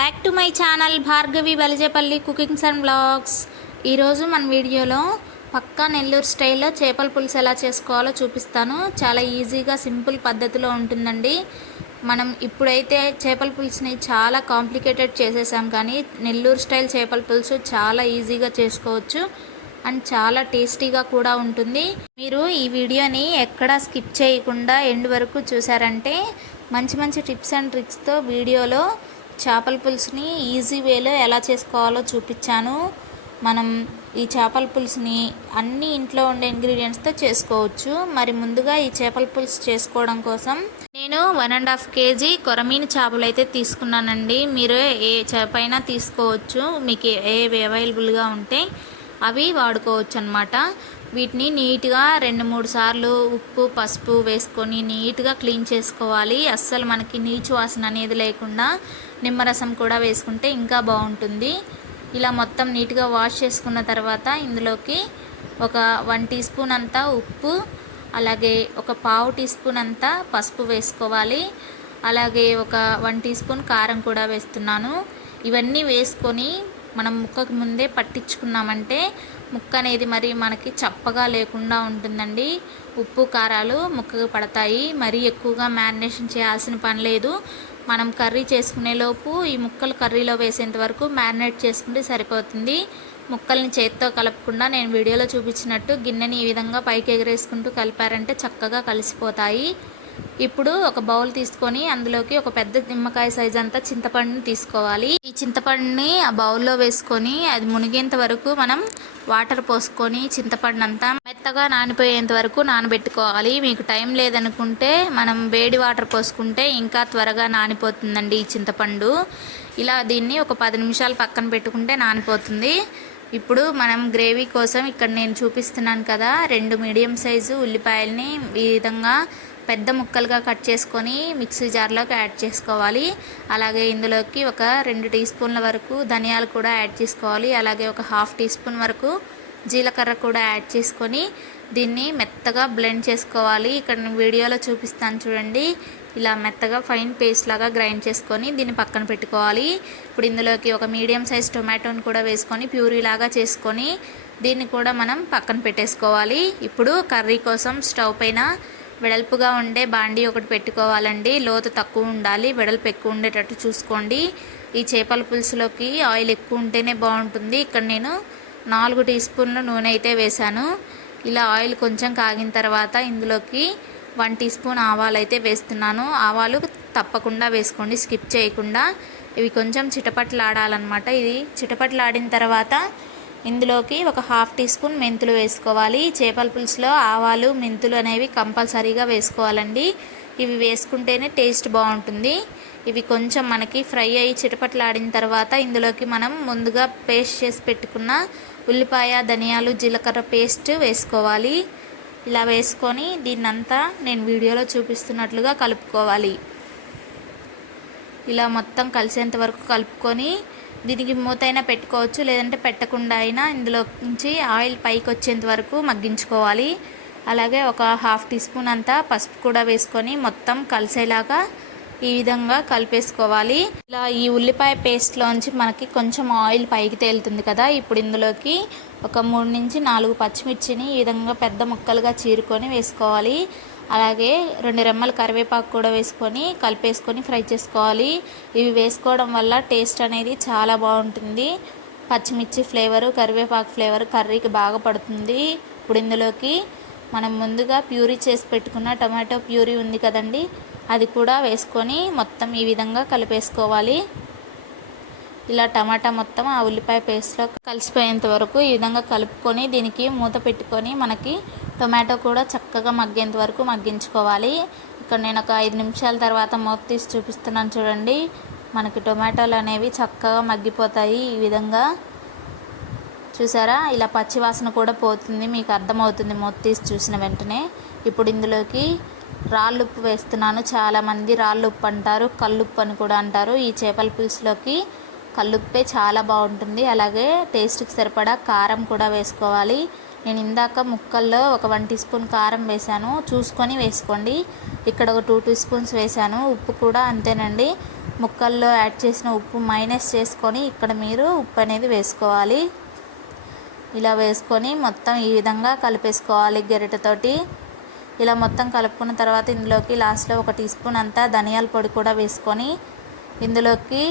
Back to my channel Bhargavi Balijepalli cookings and blogs ఈరోజు మన వీడియోలో పక్కా నెల్లూరు స్టైల్లో చేపల పులుసు ఎలా చేసుకోవాలో చూపిస్తాను. చాలా ఈజీగా సింపుల్ పద్ధతిలో ఉంటుందండి. మనం ఇప్పుడైతే చేపల పులుసుని చాలా కాంప్లికేటెడ్ చేసేసాం కానీ నెల్లూరు స్టైల్ చేపల పులుసు చాలా ఈజీగా చేసుకోవచ్చు అండ్ చాలా టేస్టీగా కూడా ఉంటుంది. మీరు ఈ వీడియోని ఎక్కడా స్కిప్ చేయకుండా ఎండ్ వరకు చూసారంటే మంచి మంచి టిప్స్ అండ్ ట్రిక్స్తో వీడియోలో చేపల పులుసుని ఈజీ వేలో ఎలా చేసుకోవాలో చూపించాను. మనం ఈ చేపల పులుసుని అన్ని ఇంట్లో ఉండే ఇంగ్రీడియంట్స్తో చేసుకోవచ్చు. మరి ముందుగా ఈ చేపల పులుసు చేసుకోవడం కోసం నేను వన్ అండ్ హాఫ్ కేజీ కొరమీను చేపలు అయితే తీసుకున్నానండి. మీరు ఏ చేపైనా తీసుకోవచ్చు. మీకు ఏవి అవైలబుల్గా ఉంటే అవి వాడుకోవచ్చు అనమాట వీటిని నీట్గా రెండు మూడు సార్లు ఉప్పు పసుపు వేసుకొని నీట్గా క్లీన్ చేసుకోవాలి. అస్సలు మనకి నీచు వాసన అనేది లేకుండా నిమ్మరసం కూడా వేసుకుంటే ఇంకా బాగుంటుంది. ఇలా మొత్తం నీట్గా వాష్ చేసుకున్న తర్వాత ఇందులోకి ఒక వన్ టీ స్పూన్ అంతా ఉప్పు అలాగే ఒక పావు టీ స్పూన్ అంతా పసుపు వేసుకోవాలి. అలాగే ఒక వన్ టీ స్పూన్ కారం కూడా వేస్తున్నాను. ఇవన్నీ వేసుకొని మనం ముక్కకు ముందే పట్టించుకున్నామంటే ముక్క అనేది మరి మనకి చప్పగా లేకుండా ఉంటుందండి. ఉప్పు కారాలు ముక్కకు పడతాయి. మరీ ఎక్కువగా మ్యారినేషన్ చేయాల్సిన పని లేదు. మనం కర్రీ చేసుకునే లోపు ఈ ముక్కలు కర్రీలో వేసేంత వరకు మ్యారినేట్ చేసుకుంటే సరిపోతుంది. ముక్కల్ని చేత్తో కలపకుండా నేను వీడియోలో చూపించినట్టు గిన్నెని ఈ విధంగా పైకి ఎగరేసుకుంటూ కలిపారంటే చక్కగా కలిసిపోతాయి. ఇప్పుడు ఒక బౌల్ తీసుకొని అందులోకి ఒక పెద్ద నిమ్మకాయ సైజ్ అంతా చింతపండుని తీసుకోవాలి. ఈ చింతపండుని ఆ బౌల్లో వేసుకొని అది మునిగేంత వరకు మనం వాటర్ పోసుకొని చింతపండు అంతా మెత్తగా నానిపోయేంత వరకు నానబెట్టుకోవాలి. మీకు టైం లేదనుకుంటే మనం వేడి వాటర్ పోసుకుంటే ఇంకా త్వరగా నానిపోతుందండి ఈ చింతపండు. ఇలా దీన్ని ఒక పది నిమిషాలు పక్కన పెట్టుకుంటే నానిపోతుంది. ఇప్పుడు మనం గ్రేవీ కోసం ఇక్కడ నేను చూపిస్తున్నాను కదా రెండు మీడియం సైజు ఉల్లిపాయలని ఈ విధంగా పెద్ద ముక్కలుగా కట్ చేసుకొని మిక్సీ జార్లోకి యాడ్ చేసుకోవాలి. అలాగే ఇందులోకి ఒక రెండు టీ స్పూన్ల వరకు ధనియాలు కూడా యాడ్ చేసుకోవాలి. అలాగే ఒక హాఫ్ టీ స్పూన్ వరకు జీలకర్ర కూడా యాడ్ చేసుకొని దీన్ని మెత్తగా బ్లెండ్ చేసుకోవాలి. ఇక్కడ నేను వీడియోలో చూపిస్తాను చూడండి. ఇలా మెత్తగా ఫైన్ పేస్ట్ లాగా గ్రైండ్ చేసుకొని దీన్ని పక్కన పెట్టుకోవాలి. ఇప్పుడు ఇందులోకి ఒక మీడియం సైజ్ టొమాటోని కూడా వేసుకొని ప్యూరీ లాగా చేసుకొని దీన్ని కూడా మనం పక్కన పెట్టేసుకోవాలి. ఇప్పుడు కర్రీ కోసం స్టవ్ పైన వెడల్పుగా ఉండే బాండీ ఒకటి పెట్టుకోవాలండి. లోతు తక్కువ ఉండాలి. వెడల్పు ఎక్కువ ఉండేటట్టు చూసుకోండి. ఈ చేపల పులుసులోకి ఆయిల్ ఎక్కువ ఉంటేనే బాగుంటుంది. ఇక్కడ నేను నాలుగు టీ స్పూన్ల నూనె అయితే వేశాను. ఇలా ఆయిల్ కొంచెం కాగిన తర్వాత ఇందులోకి వన్ టీ స్పూన్ ఆవాలు అయితే వేస్తున్నాను. ఆవాలు తప్పకుండా వేసుకోండి. స్కిప్ చేయకుండా. ఇవి కొంచెం చిటపట్లాడాలన్నమాట. ఇది చిటపట్లాడిన తర్వాత ఇందులోకి ఒక హాఫ్ టీ స్పూన్ మెంతులు వేసుకోవాలి. చేపల పులుసులో ఆవాలు మెంతులు అనేవి కంపల్సరీగా వేసుకోవాలండి. ఇవి వేసుకుంటేనే టేస్ట్ బాగుంటుంది. ఇవి కొంచెం మనకి ఫ్రై అయ్యి చిటపట్లాడిన తర్వాత ఇందులోకి మనం ముందుగా పేస్ట్ చేసి పెట్టుకున్న ఉల్లిపాయ ధనియాలు జీలకర్ర పేస్ట్ వేసుకోవాలి. ఇలా వేసుకొని దీన్నంతా నేను వీడియోలో చూపిస్తున్నట్లుగా కలుపుకోవాలి. ఇలా మొత్తం కలిసేంత వరకు కలుపుకొని దీనికి మూతైనా పెట్టుకోవచ్చు లేదంటే పెట్టకుండా అయినా ఇందులో నుంచి ఆయిల్ పైకి వచ్చేంత వరకు మగ్గించుకోవాలి. అలాగే ఒక హాఫ్ టీ స్పూన్ అంతా పసుపు కూడా వేసుకొని మొత్తం కలిసేలాగా ఈ విధంగా కలిపేసుకోవాలి. ఇలా ఈ ఉల్లిపాయ పేస్ట్లోంచి మనకి కొంచెం ఆయిల్ పైకి తేలుతుంది కదా ఇప్పుడు ఇందులోకి ఒక మూడు నుంచి నాలుగు పచ్చిమిర్చిని ఈ విధంగా పెద్ద ముక్కలుగా చీరుకొని వేసుకోవాలి. అలాగే రెండు రెమ్మల కరివేపాకు కూడా వేసుకొని కలిపేసుకొని ఫ్రై చేసుకోవాలి. ఇవి వేసుకోవడం వల్ల టేస్ట్ అనేది చాలా బాగుంటుంది. పచ్చిమిర్చి ఫ్లేవరు కరివేపాకు ఫ్లేవర్ కర్రీకి బాగా పడుతుంది ఇప్పుడు ఇందులోకి. మనం ముందుగా ప్యూరీ చేసి పెట్టుకున్న టమాటో ప్యూరీ ఉంది కదండి అది కూడా వేసుకొని మొత్తం ఈ విధంగా కలిపేసుకోవాలి. ఇలా టమాటా మొత్తం ఆ ఉల్లిపాయ పేస్ట్లో కలిసిపోయేంత వరకు ఈ విధంగా కలుపుకొని దీనికి మూత పెట్టుకొని మనకి టొమాటో కూడా చక్కగా మగ్గేంత వరకు మగ్గించుకోవాలి. ఇక్కడ నేను ఒక ఐదు నిమిషాల తర్వాత మూత తీసి చూపిస్తున్నాను చూడండి. మనకి టొమాటోలు అనేవి చక్కగా మగ్గిపోతాయి ఈ విధంగా. చూసారా? ఇలా పచ్చి వాసన కూడా పోతుంది మీకు అర్థమవుతుంది మూత తీసి చూసిన వెంటనే. ఇప్పుడు ఇందులోకి రాళ్ళుప్పు వేస్తున్నాను. చాలామంది రాళ్ళుప్పు అంటారు కల్లుప్పు అని కూడా అంటారు. ఈ చేపల పులుసులోకి కల్లుప్పే చాలా బాగుంటుంది. అలాగే టేస్ట్కి సరిపడా కారం కూడా వేసుకోవాలి. నేను ఇందాక ముక్కల్లో ఒక వన్ టీ స్పూన్ కారం వేశాను. చూసుకొని వేసుకోండి. ఇక్కడ ఒక టూ టీ స్పూన్స్ వేశాను. ఉప్పు కూడా అంతేనండి. ముక్కల్లో యాడ్ చేసిన ఉప్పు మైనస్ చేసుకొని ఇక్కడ మీరు ఉప్పు అనేది వేసుకోవాలి. ఇలా వేసుకొని మొత్తం ఈ విధంగా కలిపేసుకోవాలి గరిటెతోటి. ఇలా మొత్తం కలుపుకున్న తర్వాత ఇందులోకి లాస్ట్లో ఒక టీ స్పూన్ అంతా ధనియాల పొడి కూడా వేసుకొని ఇందులోకి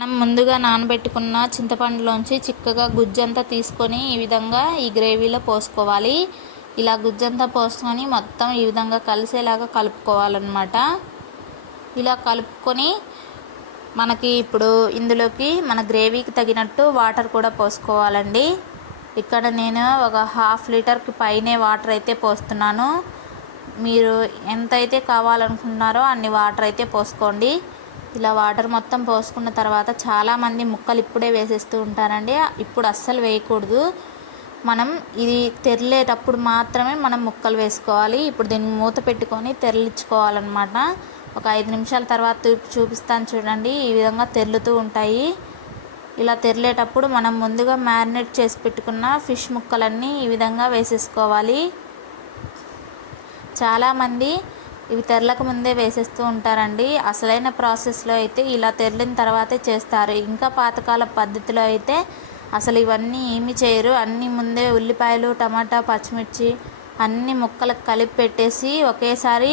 మనం ముందుగా నానబెట్టుకున్న చింతపండులోంచి చిక్కగా గుజ్జంతా తీసుకొని ఈ విధంగా ఈ గ్రేవీలో పోసుకోవాలి. ఇలా గుజ్జంతా పోసుకొని మొత్తం ఈ విధంగా కలిసేలాగా కలుపుకోవాలన్నమాట. ఇలా కలుపుకొని మనకి ఇప్పుడు ఇందులోకి మన గ్రేవీకి తగినట్టు వాటర్ కూడా పోసుకోవాలండి. ఇక్కడ నేను ఒక హాఫ్ లీటర్కి పైనే వాటర్ అయితే పోస్తున్నాను. మీరు ఎంతైతే కావాలనుకుంటున్నారో అన్ని వాటర్ అయితే పోసుకోండి. ఇలా వాటర్ మొత్తం పోసుకున్న తర్వాత చాలామంది ముక్కలు ఇప్పుడే వేసేస్తూ ఉంటారండి. ఇప్పుడు అస్సలు వేయకూడదు. మనం ఇది తెరలేటప్పుడు మాత్రమే మనం ముక్కలు వేసుకోవాలి. ఇప్పుడు దీన్ని మూత పెట్టుకొని తెరలించుకోవాలన్నమాట. ఒక ఐదు నిమిషాల తర్వాత చూపిస్తాను చూడండి. ఈ విధంగా తెరులుతూ ఉంటాయి. ఇలా తెరలేటప్పుడు మనం ముందుగా మ్యారినేట్ చేసి పెట్టుకున్న ఫిష్ ముక్కలన్నీ ఈ విధంగా వేసేసుకోవాలి. చాలామంది ఇవి తెరలకు ముందే వేసేస్తూ ఉంటారండి. అసలైన ప్రాసెస్లో అయితే ఇలా తెరలిన తర్వాతే చేస్తారు. ఇంకా పాతకాల పద్ధతిలో అయితే అసలు ఇవన్నీ ఏమి చేయరు. అన్నీ ముందే ఉల్లిపాయలు టమాటా పచ్చిమిర్చి అన్ని ముక్కలకు కలిపి పెట్టేసి ఒకేసారి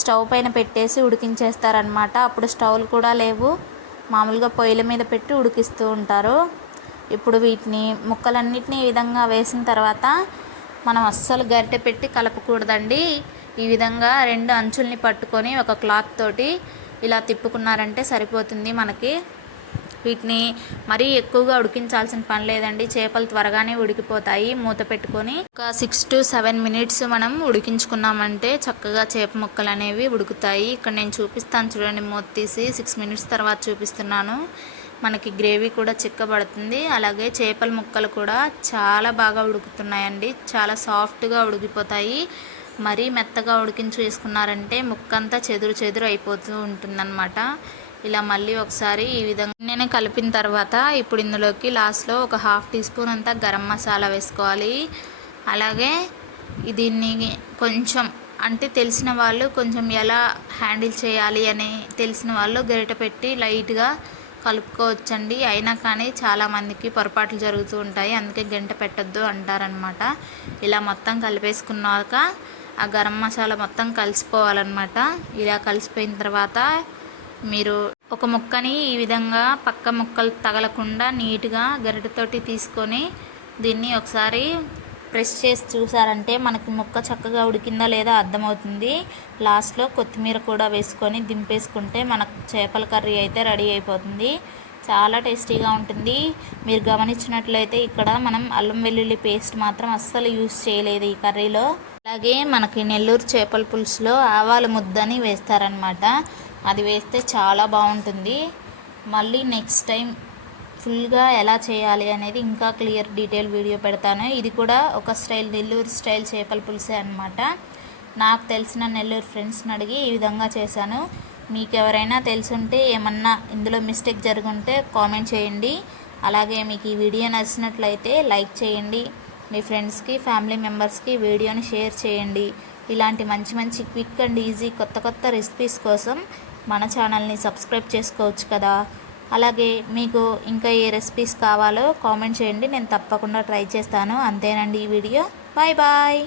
స్టవ్ పైన పెట్టేసి ఉడికించేస్తారనమాట అప్పుడు స్టవ్లు కూడా లేవు. మామూలుగా పొయ్యిల మీద పెట్టి ఉడికిస్తూ ఉంటారు. ఇప్పుడు వీటిని ముక్కలన్నిటిని ఈ విధంగా వేసిన తర్వాత మనం అస్సలు గరిటె పెట్టి కలపకూడదండి. ఈ విధంగా రెండు అంచుల్ని పట్టుకొని ఒక క్లాత్ తోటి ఇలా తిప్పుకున్నారంటే సరిపోతుంది మనకి. వీటిని మరీ ఎక్కువగా ఉడికించాల్సిన పని లేదండి. చేపలు త్వరగానే ఉడికిపోతాయి. మూత పెట్టుకొని ఒక సిక్స్ టు సెవెన్ మినిట్స్ మనం ఉడికించుకున్నామంటే చక్కగా చేప ముక్కలు అనేవి ఉడుకుతాయి. ఇక్కడ నేను చూపిస్తాను చూడండి మూత తీసి సిక్స్ మినిట్స్ తర్వాత చూపిస్తున్నాను. మనకి గ్రేవీ కూడా చిక్కబడుతుంది. అలాగే చేపల ముక్కలు కూడా చాలా బాగా ఉడుకుతున్నాయండి. చాలా సాఫ్ట్గా ఉడికిపోతాయి. మరీ మెత్తగా ఉడికించి వేసుకున్నారంటే ముక్కంతా చెదురు చెదురు అయిపోతూ ఉంటుందన్నమాట. ఇలా మళ్ళీ ఒకసారి ఈ విధంగా నేను కలిపిన తర్వాత ఇప్పుడు ఇందులోకి లాస్ట్లో ఒక హాఫ్ టీ స్పూన్ అంతా గరం మసాలా వేసుకోవాలి. అలాగే దీన్ని కొంచెం అంటే తెలిసిన వాళ్ళు కొంచెం ఎలా హ్యాండిల్ చేయాలి అని తెలిసిన వాళ్ళు గరిట పెట్టి లైట్గా కలుపుకోవచ్చండి. అయినా కానీ చాలామందికి పొరపాట్లు జరుగుతూ ఉంటాయి. అందుకే గంట పెట్టద్దు అంటారనమాట ఇలా మొత్తం కలిపేసుకున్నాక ఆ గరం మసాలా మొత్తం కలిసిపోవాలన్నమాట. ఇలా కలిసిపోయిన తర్వాత మీరు ఒక ముక్కని ఈ విధంగా పక్క ముక్కలు తగలకుండా నీట్గా గరిటతోటి తీసుకొని దీన్ని ఒకసారి ప్రెస్ చేసి చూసారంటే మనకి ముక్క చక్కగా ఉడికిందా లేదా అర్థమవుతుంది. లాస్ట్లో కొత్తిమీర కూడా వేసుకొని దింపేసుకుంటే మనకు చేపల కర్రీ అయితే రెడీ అయిపోతుంది. చాలా టేస్టీగా ఉంటుంది. మీరు గమనించినట్లయితే ఇక్కడ మనం అల్లం వెల్లుల్లి పేస్ట్ మాత్రం అస్సలు యూస్ చేయలేదు ఈ కర్రీలో. అలాగే మనకి నెల్లూరు చేపల పులుసులో ఆవాల ముద్దని వేస్తారనమాట అది వేస్తే చాలా బాగుంటుంది. మళ్ళీ నెక్స్ట్ టైం ఫుల్గా ఎలా చేయాలి అనేది ఇంకా క్లియర్ డీటెయిల్ వీడియో పెడతాను. ఇది కూడా ఒక స్టైల్ నెల్లూరు స్టైల్ చేపల పులుసే అనమాట నాకు తెలిసిన నెల్లూరు ఫ్రెండ్స్ని అడిగి ఈ విధంగా చేశాను. మీకు ఎవరైనా తెలుసుంటే ఏమన్నా ఇందులో మిస్టేక్ జరుగుంటే కామెంట్ చేయండి. అలాగే మీకు ఈ వీడియో నచ్చినట్లయితే లైక్ చేయండి. మీ ఫ్రెండ్స్కి ఫ్యామిలీ మెంబర్స్కి వీడియోని షేర్ చేయండి. ఇలాంటి మంచి మంచి క్విక్ అండ్ ఈజీ కొత్త కొత్త రెసిపీస్ కోసం మన ఛానల్ని సబ్స్క్రైబ్ చేసుకోవచ్చు కదా. అలాగే మీకు ఇంకా ఏ రెసిపీస్ కావాలో కామెంట్ చేయండి. నేను తప్పకుండా ట్రై చేస్తాను. అంతేనండి ఈ వీడియో. Bye bye.